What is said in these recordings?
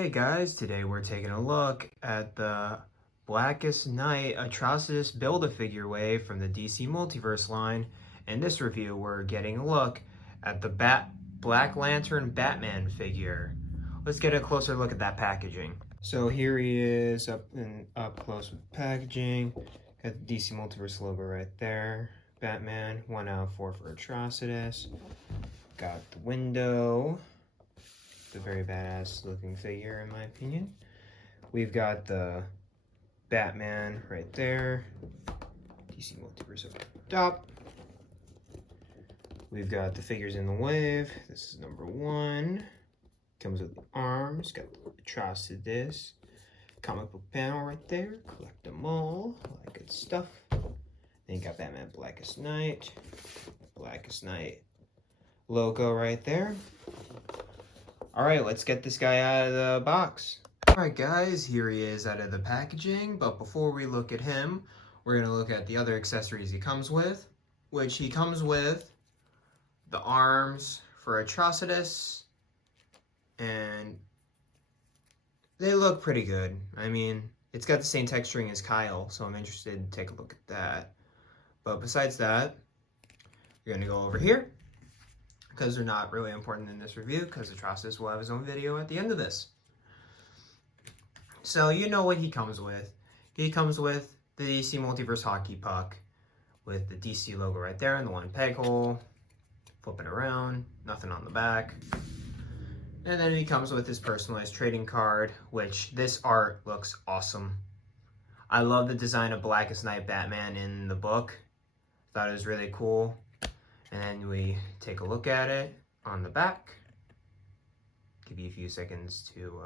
Hey guys, today we're taking a look at the Blackest Night Atrocitus Build-A-Figure wave from the DC Multiverse line. In this review, we're getting a look at the Black Lantern Batman figure. Let's get a closer look at that packaging. So here he is up close with packaging. Got the DC Multiverse logo right there. Batman, 1 out of 4 for Atrocitus. Got the window. The very badass looking figure in my opinion. We've got the Batman right there. DC Multiverse up top. We've got the figures in the wave. This is number 1. Comes with the arms. Got the Atrocitus. Comic book panel right there. Collect them all. All that good stuff. Then you got Batman Blackest Night. Blackest Night logo right there. Alright, let's get this guy out of the box. Alright guys, here he is out of the packaging, but before we look at him, we're going to look at the other accessories he comes with, which he comes with the arms for Atrocitus, and they look pretty good. I mean, it's got the same texturing as Kyle, so I'm interested to take a look at that. But besides that, we're going to go over here, because they're not really important in this review, because Atrocitus will have his own video at the end of this. So you know what he comes with. He comes with the DC Multiverse hockey puck with the DC logo right there in the one peg hole. Flip it around, nothing on the back. And then he comes with his personalized trading card, which this art looks awesome. I love the design of Blackest Night Batman in the book. Thought it was really cool. And then we take a look at it on the back. Give you a few seconds to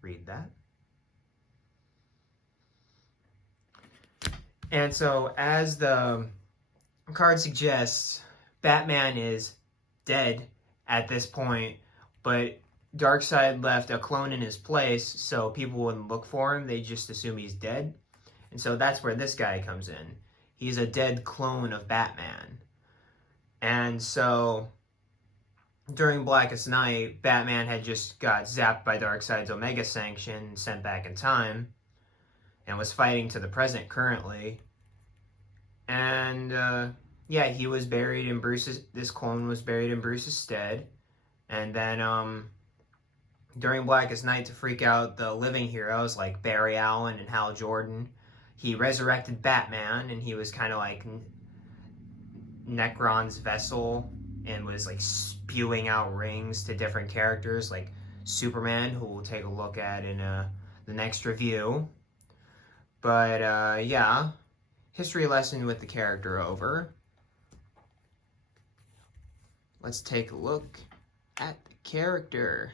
read that. And so, as the card suggests, Batman is dead at this point, but Darkseid left a clone in his place, so people wouldn't look for him. They just assume he's dead. And so that's where this guy comes in. He's a dead clone of Batman. And so, during Blackest Night, Batman had just got zapped by Darkseid's Omega Sanction and sent back in time, and was fighting to the present currently. And, yeah, he was buried in this clone was buried in Bruce's stead. And then, during Blackest Night, to freak out the living heroes like Barry Allen and Hal Jordan, he resurrected Batman, and he was kind of like Necron's vessel and was like spewing out rings to different characters like Superman, who we'll take a look at in the next review. But yeah, history lesson with the character over. Let's take a look at the character.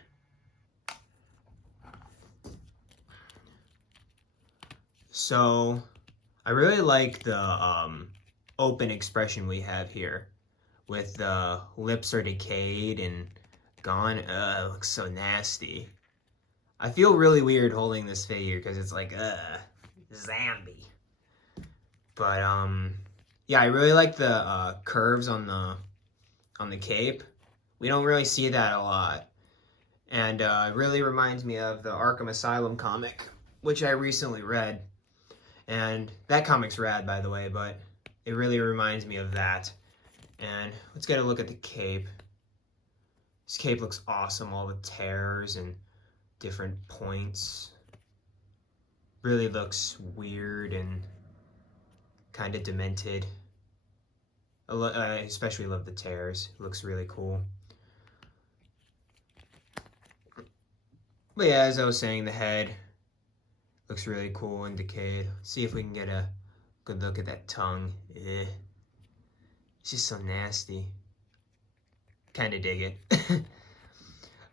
So I really like the open expression we have here, with the lips are decayed and gone. It looks so nasty. I feel really weird holding this figure because it's like zombie. But yeah, I really like the curves on the cape. We don't really see that a lot, and it really reminds me of the Arkham Asylum comic, which I recently read, and that comic's rad, by the way, but it really reminds me of that. And let's get a look at the cape. This cape looks awesome, all the tears and different points. Really looks weird and kind of demented. I especially love the tears. It looks really cool. But yeah, as I was saying, the head looks really cool and decayed. Let's see if we can get a good look at that tongue. It's just so nasty. Kind of dig it.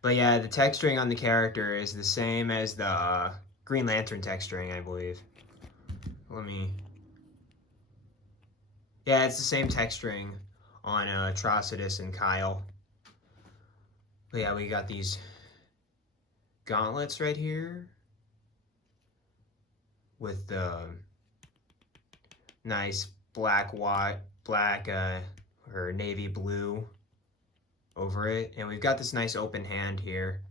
But yeah, the texturing on the character is the same as the Green Lantern texturing, I believe. Yeah, it's the same texturing on Atrocitus and Kyle. But yeah, we got these gauntlets right here with the nice black or navy blue over it. And we've got this nice open hand here.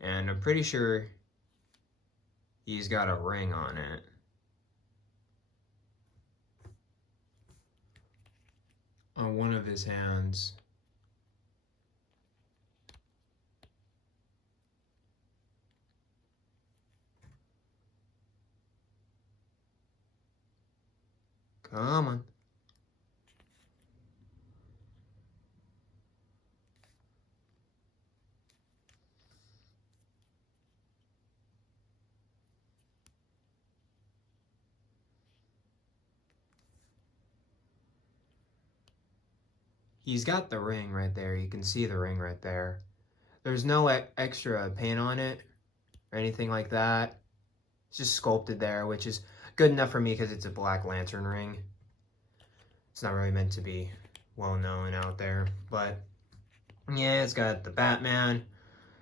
And I'm pretty sure he's got a ring on it. On one of his hands. Come on. He's got the ring right there. You can see the ring right there. There's no extra paint on it or anything like that. It's just sculpted there, which is good enough for me because it's a Black Lantern ring. It's not really meant to be well known out there, but yeah, it's got the Batman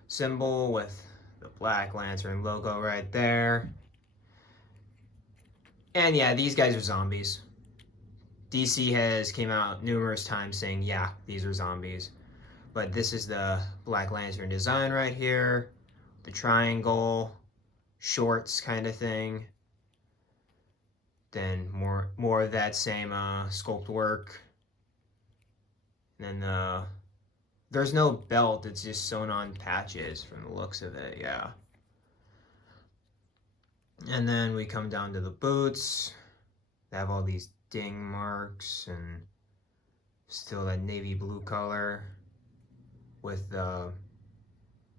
symbol with the Black Lantern logo right there. And yeah, these guys are zombies. DC has came out numerous times saying, yeah, these are zombies. But this is the Black Lantern design right here. The triangle, shorts kind of thing. Then more of that same sculpt work. And then there's no belt, it's just sewn on patches from the looks of it, yeah. And then we come down to the boots. They have all these ding marks and still that navy blue color with the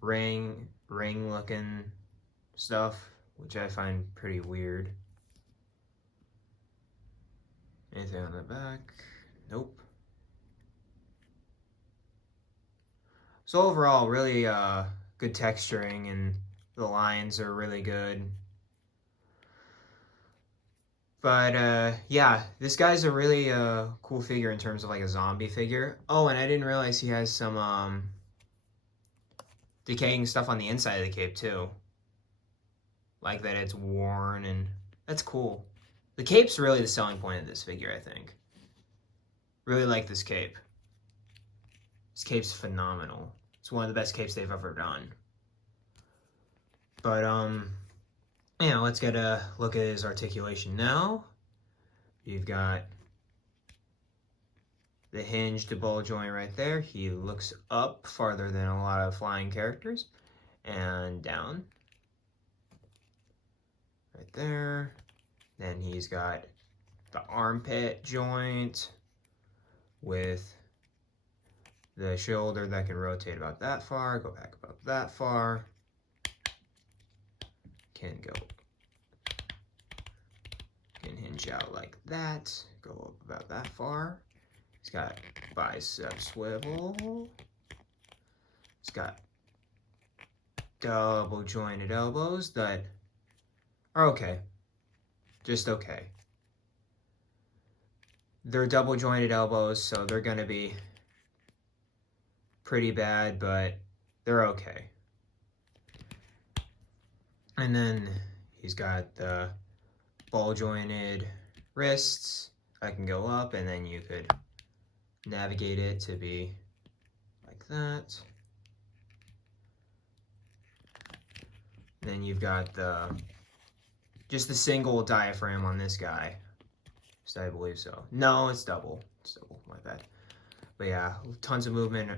ring looking stuff, which I find pretty weird. Anything on the back? Nope. So overall, really good texturing, and the lines are really good. But yeah, this guy's a really cool figure in terms of like a zombie figure. Oh, and I didn't realize he has some decaying stuff on the inside of the cape too. Like that it's worn, and that's cool. The cape's really the selling point of this figure, I think. Really like this cape. This cape's phenomenal. It's one of the best capes they've ever done. But yeah, let's get a look at his articulation now. You've got the hinged ball joint right there. He looks up farther than a lot of flying characters, and down right there. Then he's got the armpit joint with the shoulder that can rotate about that far, go back about that far, can hinge out like that, go up about that far. He's got bicep swivel. He's got double jointed elbows that are okay, just okay. They're double jointed elbows, so they're gonna be pretty bad, but they're okay. And then he's got the ball jointed wrists that can go up, and then you could navigate it to be like that. And then you've got just the single diaphragm on this guy. So I believe so. No, it's double. It's double, my bad. But yeah, tons of movement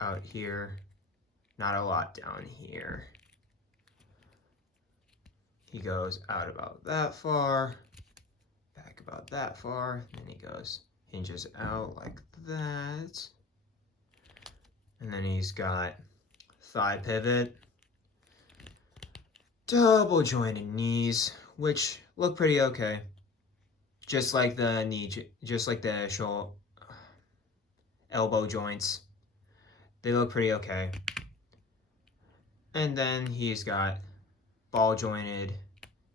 out here. Not a lot down here. He goes out about that far, back about that far, then he hinges out like that. And then he's got thigh pivot, double jointed knees, which look pretty okay. Just like the shoulder, elbow joints, they look pretty okay. And then he's got ball jointed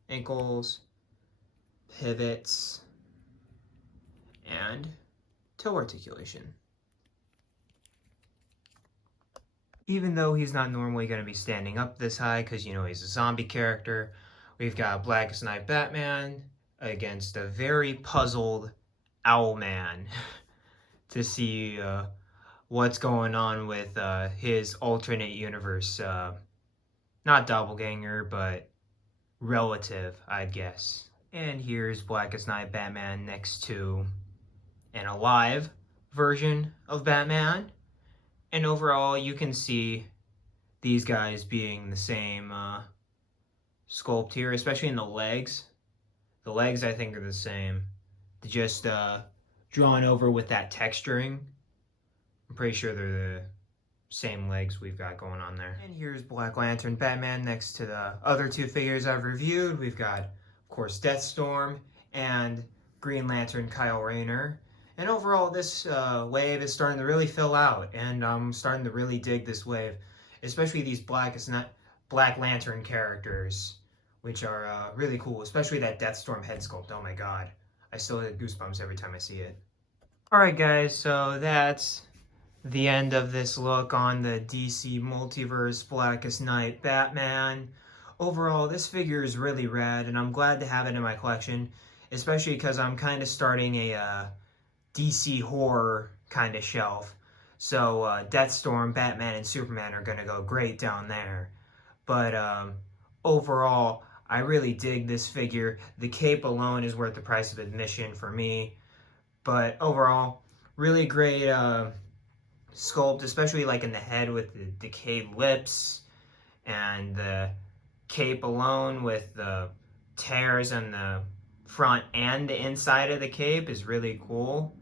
ankles, pivots, and toe articulation. Even though he's not normally going to be standing up this high because, you know, he's a zombie character, we've got Blackest Night Batman against a very puzzled Owlman to see what's going on with his alternate universe, not doppelganger, but relative, I'd guess. And here's Blackest Night Batman next to an alive version of Batman. And overall, you can see these guys being the same sculpt here, especially in the legs. The legs, I think, are the same. They're just drawn over with that texturing. I'm pretty sure they're the same legs we've got going on there. And here's Black Lantern Batman next to the other two figures I've reviewed. We've got, of course, Deathstorm and Green Lantern Kyle Rayner. And overall, this wave is starting to really fill out, and I'm starting to really dig this wave, especially these Black Lantern characters, which are really cool, especially that Deathstorm head sculpt. Oh my god, I still get goosebumps every time I see it. Alright guys, so that's the end of this look on the DC Multiverse Blackest Night Batman. Overall, this figure is really rad, and I'm glad to have it in my collection, especially because I'm kind of starting a DC horror kind of shelf. So Deathstorm, Batman, and Superman are going to go great down there. But overall, I really dig this figure. The cape alone is worth the price of admission for me. But overall, really great sculpt, especially like in the head with the decayed lips, and the cape alone with the tears on the front and the inside of the cape is really cool.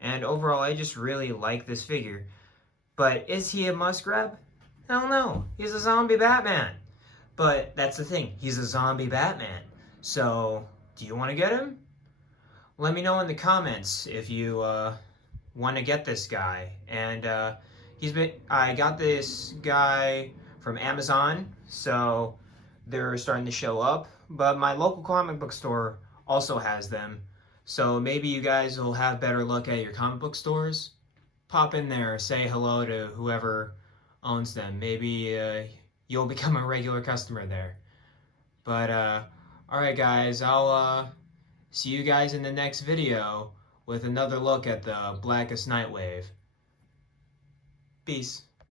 And overall, I just really like this figure. But is he a must grab? Hell no. He's a zombie Batman. But that's the thing. He's a zombie Batman. So, do you want to get him? Let me know in the comments if you want to get this guy. And I got this guy from Amazon, so they're starting to show up. But my local comic book store also has them. So maybe you guys will have better luck at your comic book stores. Pop in there, say hello to whoever owns them. Maybe you'll become a regular customer there. But alright guys, I'll see you guys in the next video with another look at the Blackest Night Wave. Peace.